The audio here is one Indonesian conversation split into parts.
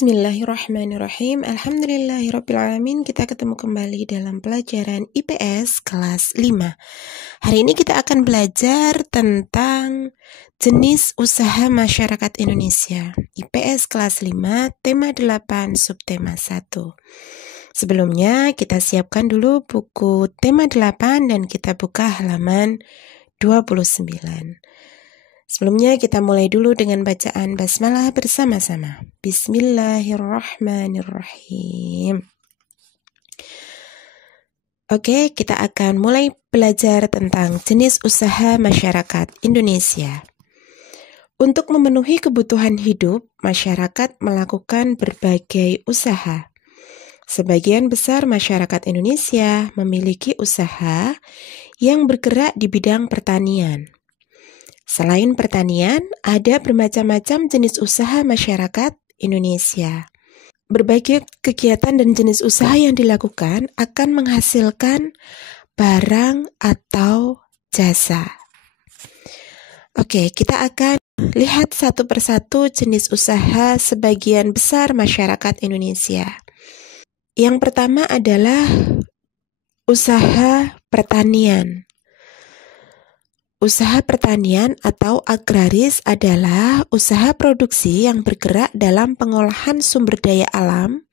Bismillahirrahmanirrahim. Alhamdulillahirrabbilalamin. Kita ketemu kembali dalam pelajaran IPS kelas 5. Hari ini kita akan belajar tentang jenis usaha masyarakat Indonesia. IPS kelas 5, tema 8, subtema 1. Sebelumnya kita siapkan dulu buku tema 8 dan kita buka halaman 29. Sebelumnya kita mulai dulu dengan bacaan basmalah bersama-sama. Bismillahirrahmanirrahim. Oke, kita akan mulai belajar tentang jenis usaha masyarakat Indonesia. Untuk memenuhi kebutuhan hidup, masyarakat melakukan berbagai usaha. Sebagian besar masyarakat Indonesia memiliki usaha yang bergerak di bidang pertanian. Selain pertanian, ada bermacam-macam jenis usaha masyarakat Indonesia. Berbagai kegiatan dan jenis usaha yang dilakukan akan menghasilkan barang atau jasa. Oke, kita akan lihat satu persatu jenis usaha sebagian besar masyarakat Indonesia. Yang pertama adalah usaha pertanian. Usaha pertanian atau agraris adalah usaha produksi yang bergerak dalam pengolahan sumber daya alam,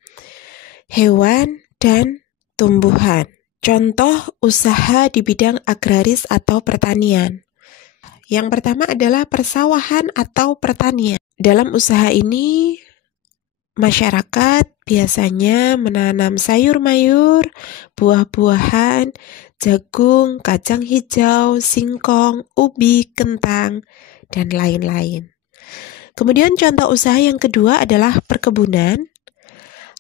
hewan, dan tumbuhan. Contoh usaha di bidang agraris atau pertanian. Yang pertama adalah persawahan atau pertanian. Dalam usaha ini, masyarakat biasanya menanam sayur-mayur, buah-buahan, jagung, kacang hijau, singkong, ubi, kentang, dan lain-lain. Kemudian contoh usaha yang kedua adalah perkebunan.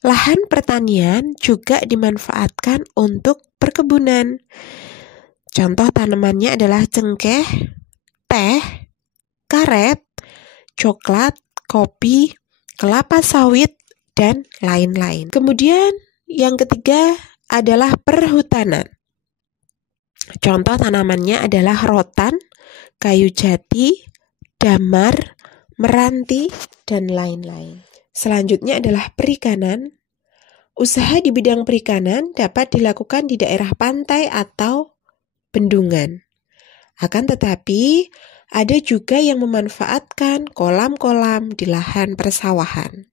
Lahan pertanian juga dimanfaatkan untuk perkebunan. Contoh tanamannya adalah cengkeh, teh, karet, coklat, kopi, kelapa sawit, dan lain-lain. Kemudian yang ketiga adalah perhutanan. Contoh tanamannya adalah rotan, kayu jati, damar, meranti, dan lain-lain. Selanjutnya adalah perikanan. Usaha di bidang perikanan dapat dilakukan di daerah pantai atau bendungan. Akan tetapi, ada juga yang memanfaatkan kolam-kolam di lahan persawahan.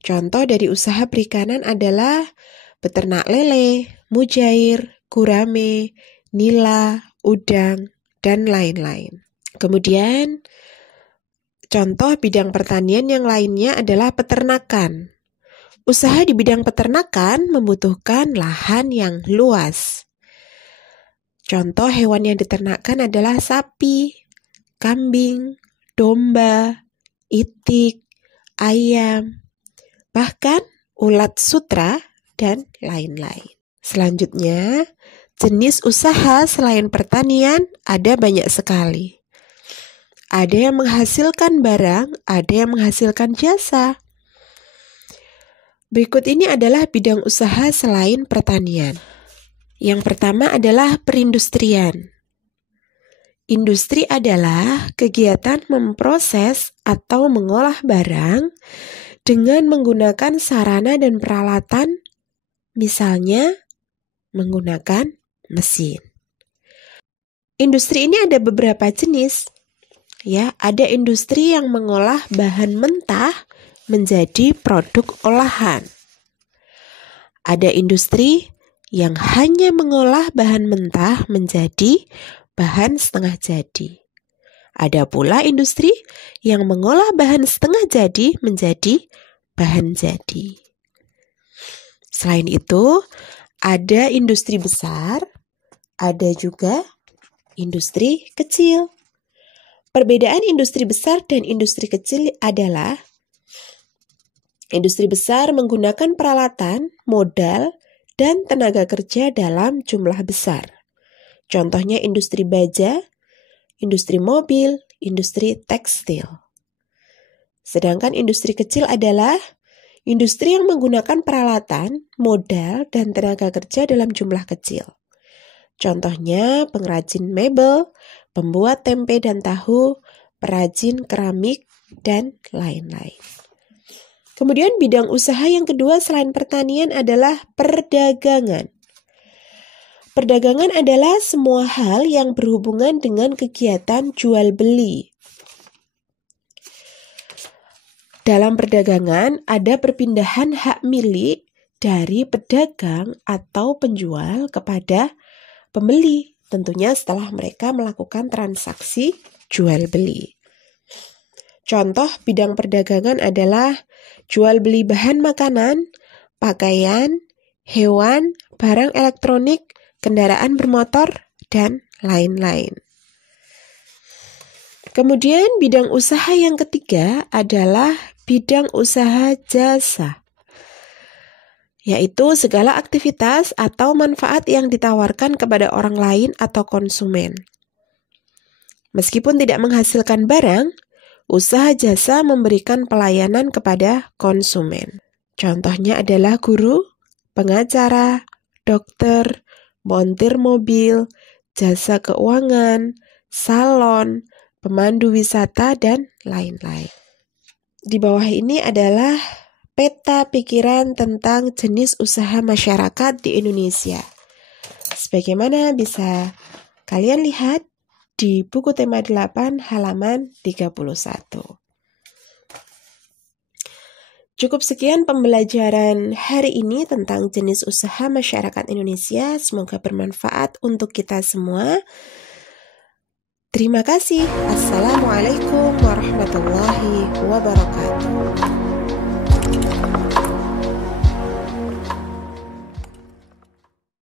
Contoh dari usaha perikanan adalah beternak lele, mujair, gurame, nila, udang, dan lain-lain. Kemudian, contoh bidang pertanian yang lainnya adalah peternakan. Usaha di bidang peternakan membutuhkan lahan yang luas. Contoh hewan yang diternakkan adalah sapi, kambing, domba, itik, ayam, bahkan ulat sutra, dan lain-lain. Selanjutnya, jenis usaha selain pertanian ada banyak sekali. Ada yang menghasilkan barang, ada yang menghasilkan jasa. Berikut ini adalah bidang usaha selain pertanian. Yang pertama adalah perindustrian. Industri adalah kegiatan memproses atau mengolah barang dengan menggunakan sarana dan peralatan, misalnya menggunakan mesin. Industri ini ada beberapa jenis. Ya, ada industri yang mengolah bahan mentah menjadi produk olahan. Ada industri yang hanya mengolah bahan mentah menjadi bahan setengah jadi. Ada pula industri yang mengolah bahan setengah jadi menjadi bahan jadi. Selain itu, ada industri besar, ada juga industri kecil. Perbedaan industri besar dan industri kecil adalah industri besar menggunakan peralatan, modal, dan tenaga kerja dalam jumlah besar. Contohnya industri baja, industri mobil, industri tekstil. Sedangkan industri kecil adalah industri yang menggunakan peralatan, modal, dan tenaga kerja dalam jumlah kecil. Contohnya pengrajin mebel, pembuat tempe dan tahu, perajin keramik, dan lain-lain. Kemudian bidang usaha yang kedua selain pertanian adalah perdagangan. Perdagangan adalah semua hal yang berhubungan dengan kegiatan jual beli. Dalam perdagangan ada perpindahan hak milik dari pedagang atau penjual kepada pembeli, tentunya setelah mereka melakukan transaksi jual beli. Contoh bidang perdagangan adalah jual beli bahan makanan, pakaian, hewan, barang elektronik, kendaraan bermotor, dan lain-lain. Kemudian bidang usaha yang ketiga adalah bidang usaha jasa, yaitu segala aktivitas atau manfaat yang ditawarkan kepada orang lain atau konsumen. Meskipun tidak menghasilkan barang, usaha jasa memberikan pelayanan kepada konsumen. Contohnya adalah guru, pengacara, dokter, montir mobil, jasa keuangan, salon, pemandu wisata, dan lain-lain. Di bawah ini adalah peta pikiran tentang jenis usaha masyarakat di Indonesia. Sebagaimana bisa kalian lihat di buku tema 8 halaman 31. Cukup sekian pembelajaran hari ini tentang jenis usaha masyarakat Indonesia. Semoga bermanfaat untuk kita semua. Terima kasih. Assalamualaikum warahmatullahi wabarakatuh.